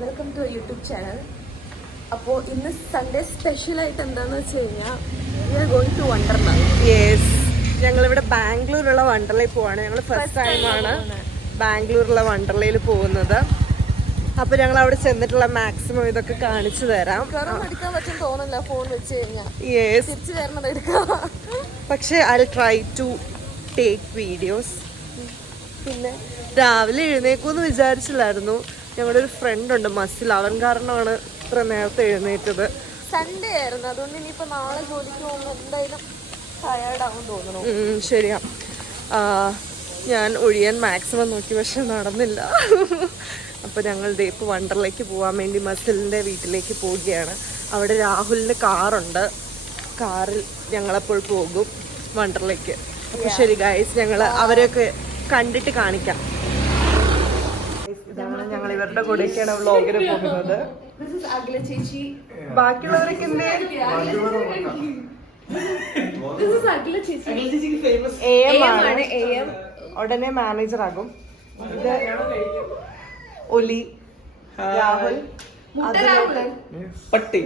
Welcome to YouTube channel. അപ്പോൾ ഇന്ന് Sunday സ്പെഷ്യലായിട്ട് എന്താണെന്ന് വെച്ച് കഴിഞ്ഞാൽ we are going to Wonderla. Yes, ഞങ്ങളിവിടെ ബാംഗ്ലൂരുള്ള വണ്ടർലയിൽ പോവാണ്. ഞങ്ങൾ ഫസ്റ്റ് ടൈമാണ് ബാംഗ്ലൂരുള്ള വണ്ടർലയിൽ പോകുന്നത്. അപ്പോൾ ഞങ്ങൾ അവിടെ ചെന്നിട്ടുള്ള മാക്സിമം ഇതൊക്കെ കാണിച്ചു തരാം. എടുക്കാൻ പറ്റും തോന്നില്ല ഫോൺ വെച്ച് കഴിഞ്ഞാൽ. യെസ്, തിരിച്ചു തരണത് എടുക്കാം. പക്ഷേ I try to take videos. പിന്നെ രാവിലെ എഴുന്നേക്കുമെന്ന് വിചാരിച്ചില്ലായിരുന്നു. ഞങ്ങളുടെ ഒരു ഫ്രണ്ട് ഉണ്ട് മസിൽ, അവൻ കാരണമാണ് ഇത്ര നേരത്തെ എഴുന്നേറ്റത്. സൺഡേ ആയിരുന്നു, അതുകൊണ്ട് ഇനിയിപ്പോൾ നാളെ ജോലിക്ക് പോകുമ്പോൾ എന്തായാലും ടയേർഡാവും തോന്നുന്നു. ശരിയാ, ഞാൻ ഒഴിയാൻ മാക്സിമം നോക്കി, പക്ഷെ നടന്നില്ല. അപ്പോൾ ഞങ്ങൾ ഇപ്പോൾ വണ്ടറിലേക്ക് പോകാൻ വേണ്ടി മസിലിൻ്റെ വീട്ടിലേക്ക് പോവുകയാണ്. അവിടെ രാഹുലിന് കാറുണ്ട്, കാറിൽ ഞങ്ങളപ്പോൾ പോകും വണ്ടറിലേക്ക്. അപ്പോൾ ശരി ഗൈസ്, ഞങ്ങൾ അവരെയൊക്കെ കണ്ടിട്ട് കാണിക്കാം. ഇതാണ് ഞങ്ങൾ ഇവരുടെ കൂടെയൊക്കെയാണ് വ്ളോഗിന് പോകുന്നത്. ബാക്കിയുള്ളവരൊക്കെ ഉടനെ മാനേജർ ആകും. ഇത് ഒലി, രാഹുൽ, പട്ടി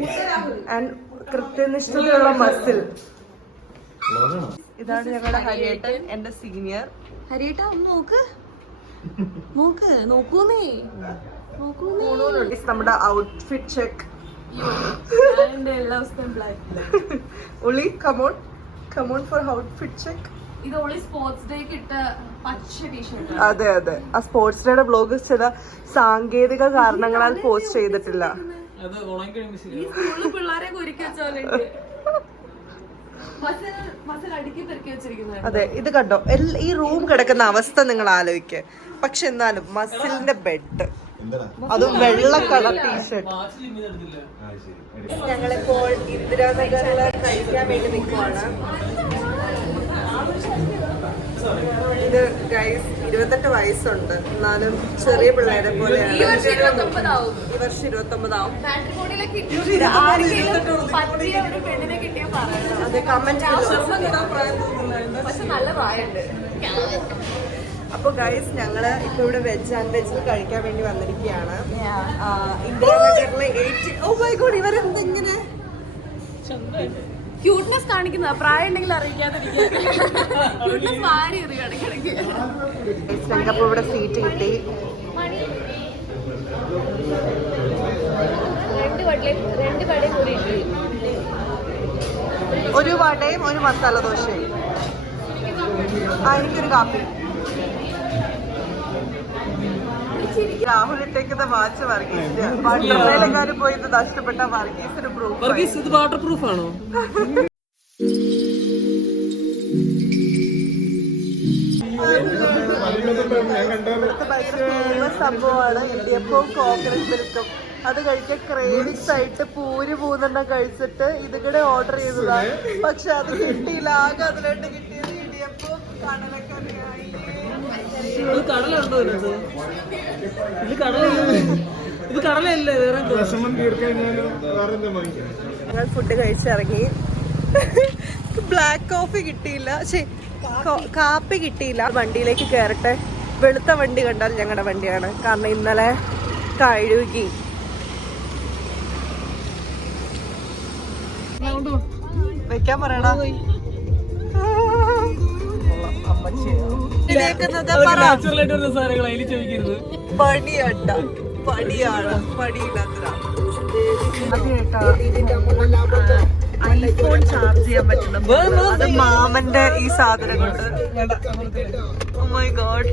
ആൻഡ് കൃത്യനിഷ്ഠതയുള്ള മസിൽ. ഇതാണ് ഞങ്ങളുടെ ഹരിയേട്ടൻ, എന്റെ സീനിയർ. ഹരിയേട്ടാ ഒന്ന് നോക്ക്, നോക്ക്, നോക്കൂന്നേ, നോക്കൂന്നേ. നമ്മുടെ ഔട്ട്ഫിറ്റ് ചെക്ക്. ഒളി come on come on for outfit check. ഇത് ഒളി സ്പോർട്സ് ഡേക്ക് ഇട്ട പച്ച ടീഷർട്ട്. അതെ അതെ, ആ സ്പോർട്സ് ഡേയുടെ ബ്ലോഗ് ചില സാങ്കേതിക കാരണങ്ങളാൽ പോസ്റ്റ് ചെയ്തിട്ടില്ല. പിള്ളേരെ ഒരുക്കി വെച്ചോലുണ്ട്. അതെ, ഇത് കണ്ടോ, ഈ റൂം കിടക്കുന്ന അവസ്ഥ നിങ്ങൾ ആലോചിക്കുക. പക്ഷെ എന്നാലും മസിലിന്റെ ബെഡ്, അതും വെള്ള കളർ ടീഷർട്ട്. ഞങ്ങളിപ്പോൾ ഇന്ദിരാനഗറിൽ കഴിക്കാൻ വേണ്ടി നിൽക്കുവാണ്. ഇത് ഗൈസ് 28 വയസ്സുണ്ട്, എന്നാലും ചെറിയ പിള്ളേരെ പോലെയാണ്. ഈ വർഷം 29 ആവും. അതെ, കമന്റ് നല്ല പ്രായമുണ്ട്. അപ്പൊ ഗൈസ്, ഞങ്ങള് ഇപ്പൊ ഇവിടെ വെജ് ആൻഡ് വെജിൽ കഴിക്കാൻ വേണ്ടി വന്നിരിക്കുകയാണ്. ഇന്ദിരാനഗറിലെ 18. ഓ മൈ ഗോഡ്, ഇവരെന്തെങ്ങനെ ക്യൂട്ട്നെസ് കാണിക്കുന്ന പ്രായം ഉണ്ടെങ്കിൽ അറിയിക്കാതെ ഞങ്ങൾക്കപ്പോ ഇവിടെ സീറ്റ് കിട്ടി. ഒരു വടയും ഒരു മസാല ദോശയും. എനിക്കൊരു കാപ്പി. രാഹുൽ ഇട്ടേക്കുന്ന വാച്ച് വർഗീസിന്റെ. വണ്ടർലയിലെങ്ങാനും പോയി ഇത് നഷ്ടപ്പെട്ട വർഗീസിന് പ്രൂഫ്. വാട്ടർ പ്രൂഫ് ആണോ? ഭയങ്കര ഫേമസ് സംഭവമാണ് ഇടിയപ്പവും കോക്കനട്ട് മിൽക്കും. അത് കഴിക്കാൻ ക്രേവിങ്സ് ആയിട്ട് പൂരി 3 കഴിച്ചിട്ട് ഇതിവിടെ ഓർഡർ ചെയ്തതാണ്. പക്ഷെ അത് കിട്ടിയില്ല. ആകെ അതിലോട്ട് കിട്ടിയത് ഇടിയപ്പവും കടലക്കറിയായി. കടലുണ്ടോ ഇതിനകത്ത്? ഇത് കടലല്ലേ? ഇത് കടലല്ലേ? ഞങ്ങൾ ഫുഡ് കഴിച്ചിറങ്ങി. ബ്ലാക്ക് കോഫി കിട്ടിയില്ല, കാപ്പി കിട്ടിയില്ല. വണ്ടിയിലേക്ക് കയറട്ടെ. വെളുത്ത വണ്ടി കണ്ടാൽ ഞങ്ങളുടെ വണ്ടിയാണ്, കാരണം ഇന്നലെ കഴുകി. വെക്കാൻ പറയടാ. പണിയണ്ട, പണിയാണ്, പണിയില്ലാത്തതാണ്. ഐഫോൺ ചാർജ് ചെയ്യാൻ പറ്റുന്ന അത് മാമന്റെ ഈ സാധനം കൊണ്ട്. ഓ മൈ ഗോഡ്,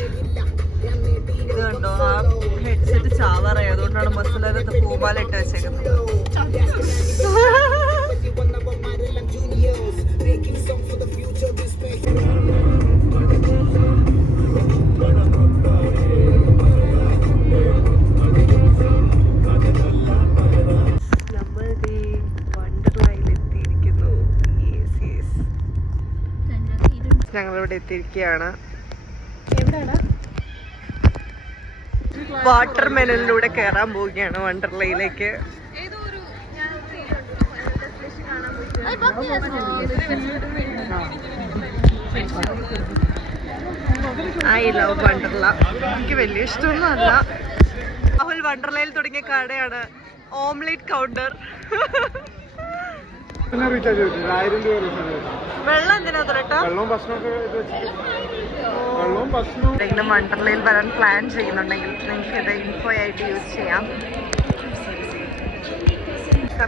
ഇത് കണ്ടോ, ആ ഹെഡ്സെറ്റ് ചാവാറായി. അതുകൊണ്ടാണ് മസാലത്ത് പൂമാല ഇട്ട് വെച്ചേക്കുന്നത്. ഞങ്ങളിവിടെ എത്തിയിരിക്കുകയാണ്. വാട്ടർ മെലനിലൂടെ കയറാൻ പോവുകയാണ് വണ്ടർലയിലേക്ക്. I love Wonderla. എനിക്ക് വലിയ ഇഷ്ടമൊന്നും അല്ല. രാഹുൽ വണ്ടർലയിൽ തുടങ്ങിയ കടയാണ് ഓംലെറ്റ് കൗണ്ടർ. വെള്ളം എന്തിനാ തൊരട്ടോ? എന്തെങ്കിലും വണ്ടർലയിൽ വരാൻ പ്ലാൻ ചെയ്യുന്നുണ്ടെങ്കിൽ നിങ്ങൾക്ക് ഇത് ഇൻഫോ ആയിട്ട് യൂസ് ചെയ്യാം.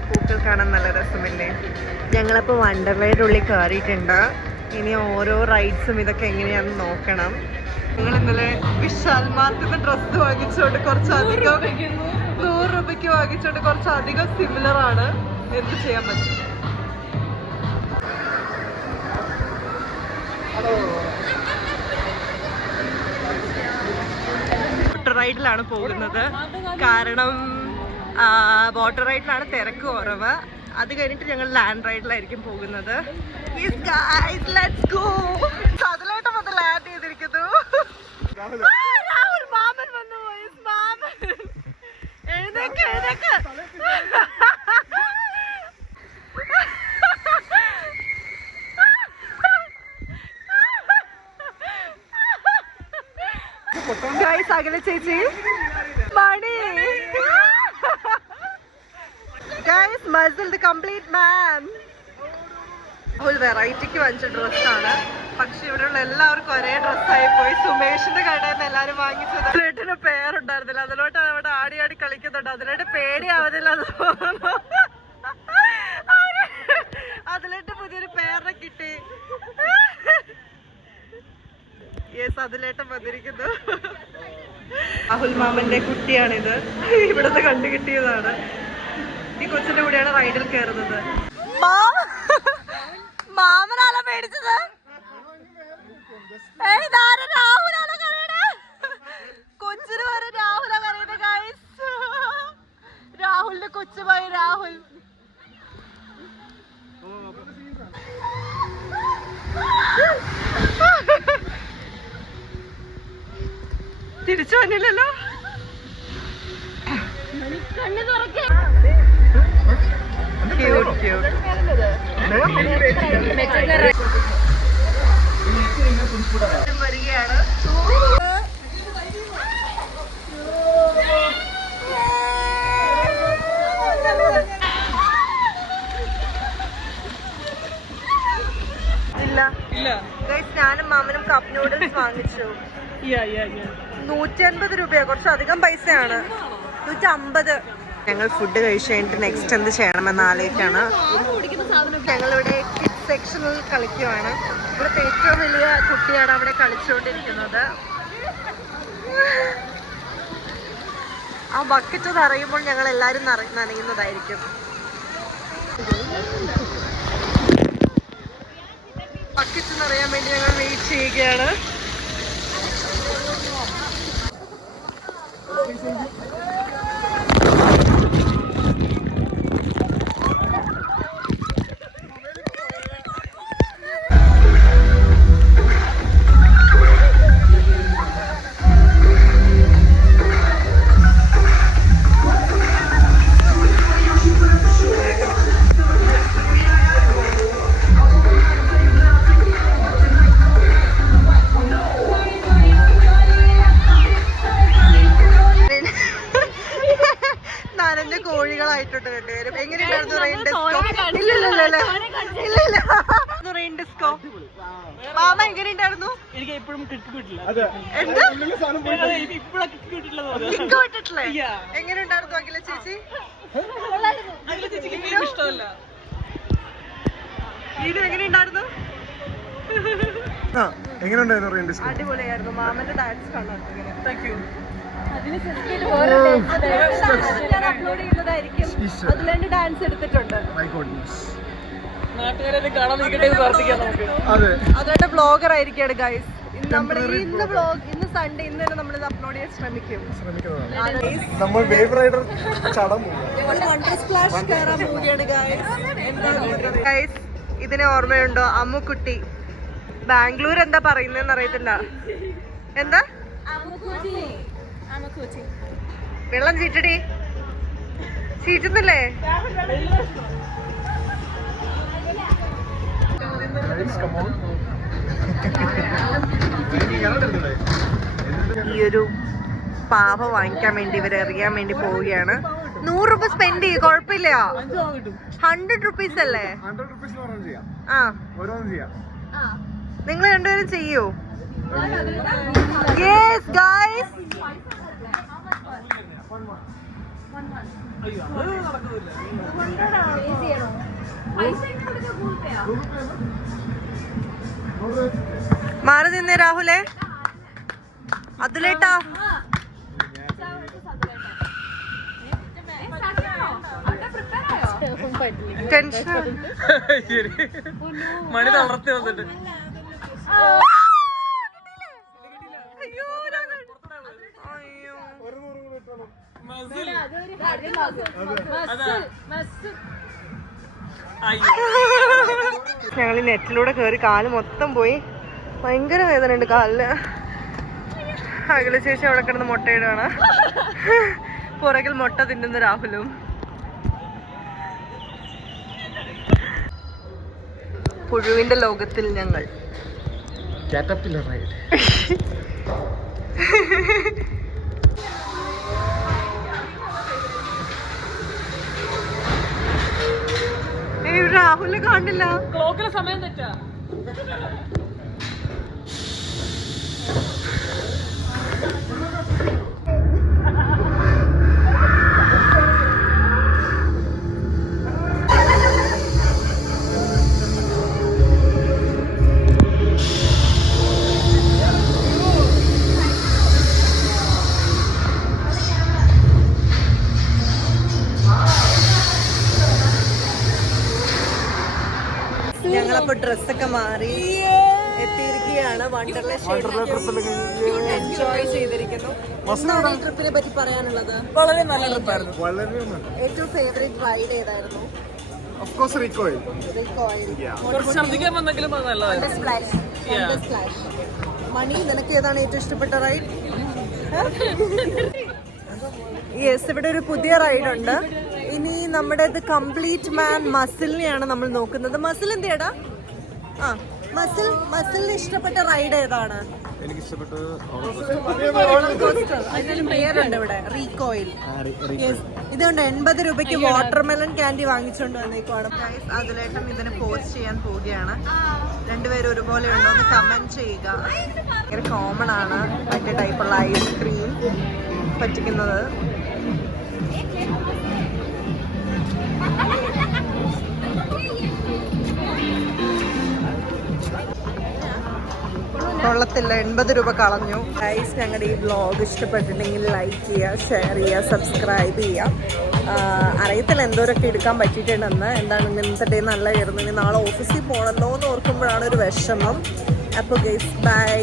പൂക്കൾ കാണാൻ നല്ല രസമില്ലേ? ഞങ്ങളപ്പോൾ വണ്ടർലയുടെ ഉള്ളിൽ കയറിയിട്ടുണ്ട്. ഇനി ഓരോ റൈഡ്സും ഇതൊക്കെ എങ്ങനെയാണെന്ന് നോക്കണം. ഞങ്ങൾ ഇന്നലെ വിശാൽ മാർട്ടിൽ നിന്ന് ഡ്രസ്സ് വാങ്ങിച്ചുകൊണ്ട് കുറച്ചധികം 100 രൂപയ്ക്ക് വാങ്ങിച്ചുകൊണ്ട് കുറച്ചധികം സിമിലർ ആണ്. എന്ത് ചെയ്യാൻ പറ്റും? വാട്ടർ റൈഡിലാണ് പോകുന്നത്. കാരണം വാട്ടർ റൈഡിലാണ് തിരക്ക് കുറവ്. അത് കഴിഞ്ഞിട്ട് ഞങ്ങൾ ലാൻഡ് റൈഡിലായിരിക്കും പോകുന്നത്. അതിലായിട്ട് വന്ന് ലാൻഡ് ചെയ്തിരിക്കുന്നു. രാഹുൽ മാമൻ വന്നു പോയി. മാമൻ എഴുന്നേക്ക് എഴുന്നേക്ക്. അകല ചേച്ചി മണി guys muscle the complete man. ഒരു വെറൈറ്റിക്ക് വാങ്ങിച്ച ഡ്രസ്സാണ്. പക്ഷെ ഇവിടെയുള്ള എല്ലാവർക്കും ഒരേ ഡ്രസ്സായി പോയി. സുമേഷിന്റെ കടയിൽ നിന്ന് എല്ലാവരും വാങ്ങിച്ചത്. അതിലേട്ടിന് പേരുണ്ടായിരുന്നില്ല. അതിലോട്ട് അവിടെ ആടി ആടി കളിക്കുന്നുണ്ട്. അതിലോട്ട് പേടിയാവുന്നില്ല തോന്നുന്നു. അതിലോട്ട് പുതിയൊരു പേരിനെ കിട്ടി. യെസ്, അതിലേട്ടം വന്നിരിക്കുന്നു. രാഹുൽ മാമന്റെ കുട്ടിയാണിത്. ഇവിടുന്ന് കണ്ടു കിട്ടിയതാണ്. ഈ കൊച്ചിന്റെ കൂടെയാണ് റൈഡിൽ കയറുന്നത്. മാമനാണോ പേടിച്ചത്? കൊച്ചിന് വരെ രാഹുല കറിയുന്നത്. ഗൈസ്, രാഹുലിന്റെ കൊച്ചുമായി രാഹുൽ. തിരിച്ചു വന്നില്ലല്ലോ. വരികയാണ്. ഇല്ല ഗൈസ്, ഞാനും മാമനും കപ്പ് നൂഡിൽസ് വാങ്ങിച്ചു. 150 രൂപയാണ്. കുറച്ചധികം പൈസയാണ്. 150. ഞങ്ങൾ ഫുഡ് കഴിച്ച് കഴിഞ്ഞിട്ട് നെക്സ്റ്റ് എന്ത് ചെയ്യണമെന്ന് ആലോചിക്കാണ്. ഞങ്ങളിവിടെ കിഡ്സ് സെക്ഷനിൽ കളിക്കുവാണ്. ഇവിടുത്തെ ഏറ്റവും വലിയ കുട്ടിയാണ് അവിടെ കളിച്ചുകൊണ്ടിരിക്കുന്നത്. ആ ബക്കറ്റ് നിറയുമ്പോൾ ഞങ്ങൾ എല്ലാവരും നനയുന്നതായിരിക്കും. ബക്കറ്റ് നിറയാൻ വേണ്ടി ഞങ്ങൾ വെയിറ്റ് ചെയ്യുകയാണ്. കോഴികളായിട്ടുണ്ട് രണ്ടുപേരും. എങ്ങനെയുണ്ടായിരുന്നു റെയിൻ ഡിസ്കോ? ഇല്ല റെയിൻ ഡിസ്കോ. മാമ എങ്ങനെയുണ്ടായിരുന്നു? എനിക്ക് എപ്പോഴും കിട്ടിട്ടില്ലേ? എങ്ങനെയുണ്ടായിരുന്നു അഖില ചേച്ചി? ഇഷ്ടമല്ല. ഇത് എങ്ങനെയുണ്ടായിരുന്നു? അടിപൊളിയായിരുന്നു. മാമന്റെ ഡാൻസ് കാണാൻ. Thank you. അപ്ലോഡ് ചെയ്യുന്നതായിരിക്കും. അതിൽ ഡാൻസ് എടുത്തിട്ടുണ്ട്. അതുകൊണ്ട് ബ്ലോഗർ ആയിരിക്കാണ് ഗൈസ്. നമ്മൾ ഇന്ന് സൺഡേ ഇന്ന് തന്നെ നമ്മളിത് അപ്ലോഡ് ചെയ്യാൻ ശ്രമിക്കും. സ്പ്ലാഷ് കയറാൻ പോവുകയാണ് ഗൈസ്. ഇതിനെ ഓർമ്മയുണ്ടോ? അമ്മുക്കുട്ടി ബാംഗ്ലൂർ എന്താ പറയുന്നതെന്ന് അറിയത്തില്ല. എന്താ? വെള്ളം ചീറ്റടി. ചീറ്റുന്നില്ലേ? ഈ ഒരു പാവ വാങ്ങിക്കാൻ വേണ്ടി ഇവരെറിയാൻ വേണ്ടി പോവുകയാണ്. 100 രൂപ സ്പെൻഡ് ചെയ്യും, കുഴപ്പമില്ല. 100 റുപ്പീസ് അല്ലേ? ആ, നിങ്ങൾ രണ്ടുപേരും ചെയ്യൂ. യെസ് ഗൈസ്, മാറി നിന്നേ രാഹുലേ. അതിലേട്ടാ ടെൻഷൻ. മണി തളർത്തി വന്നിട്ട് ഞങ്ങൾ നെറ്റിലൂടെ കയറി കാല് മൊത്തം പോയി. ഭയങ്കര വേദന ഉണ്ട് കാലില്. അകല ശേഷം അവിടെ കിടന്ന് മുട്ടയിടാണ്. പുറകിൽ മുട്ട തിന്നുന്ന രാഹുലും. പുഴുവിന്റെ ലോകത്തിൽ ഞങ്ങൾ. രാഹുലിനെ കാണില്ല. ക്ലോക്കിലെ സമയം തെറ്റാ. ഞങ്ങളപ്പോ ഡ്രസ്സൊക്കെ മാറി എത്തിയിരിക്കുകയാണ്. വണ്ടർല എൻജോയ് ചെയ്തിരിക്കുന്നു. എന്താണ് ഈ ട്രിപ്പിനെ പറ്റി പറയാനുള്ളത്? വളരെ നല്ല ട്രിപ്പായിരുന്നു. ഏറ്റവും ഫേവറേറ്റ് റൈഡ് ഏതായിരുന്നു? കുറച്ച് ഛർദ്ദിക്കാൻ വന്നെങ്കിലും അത് നല്ലതായിരുന്നു. മണി, നിനക്ക് ഏതാണ് ഏറ്റവും ഇഷ്ടപ്പെട്ട റൈഡ്? യെസ്, ഇവിടെ ഒരു പുതിയ റൈഡ് ഉണ്ട്. ഇനി നമ്മുടെ കംപ്ലീറ്റ് മാൻ മസിലിനെയാണ് നമ്മൾ നോക്കുന്നത്. മസിൽ എന്തിയാടാ? ആ, മസിലിന് ഇഷ്ടപ്പെട്ട റൈഡ് ഏതാണ്? എനിക്ക് ഇഷ്ടപ്പെട്ടത് അതിനൊരു പേരുണ്ട് ഇവിടെ, റീകോയിൽ. ഇതുകൊണ്ട് 80 രൂപയ്ക്ക് വാട്ടർമെലൺ ക്യാൻഡി വാങ്ങിച്ചുകൊണ്ട് വന്നേക്കുവാണ്. അതിലേട്ടും ഇതിന് പോസ്റ്റ് ചെയ്യാൻ പോവുകയാണ്. രണ്ടുപേരും ഒരുപോലെ ഉണ്ടോ എന്ന് കമന്റ് ചെയ്യുക. ഭയങ്കര കോമൺ ആണ് മറ്റേ ടൈപ്പുള്ള ഐസ്ക്രീം പറ്റിക്കുന്നത്. കൊള്ളത്തില്ല, 80 രൂപ കളഞ്ഞു. ഗൈസ്, ഞങ്ങളുടെ ഈ വ്ലോഗ് ഇഷ്ടപ്പെട്ടിട്ടുണ്ടെങ്കിൽ ലൈക്ക് ചെയ്യുക, ഷെയർ ചെയ്യുക, സബ്സ്ക്രൈബ് ചെയ്യുക. അറിയത്തില്ല എന്തോരൊക്കെ എടുക്കാൻ പറ്റിയിട്ടുണ്ടെന്ന്. എന്താണ് ഇന്നത്തെ ഡേ നല്ലതായിരുന്നു. ഇനി നാളെ ഓഫീസിൽ പോകണമല്ലോ എന്ന് ഓർക്കുമ്പോഴാണ് ഒരു വിഷമം. അപ്പോൾ ഗൈസ്, ബൈ.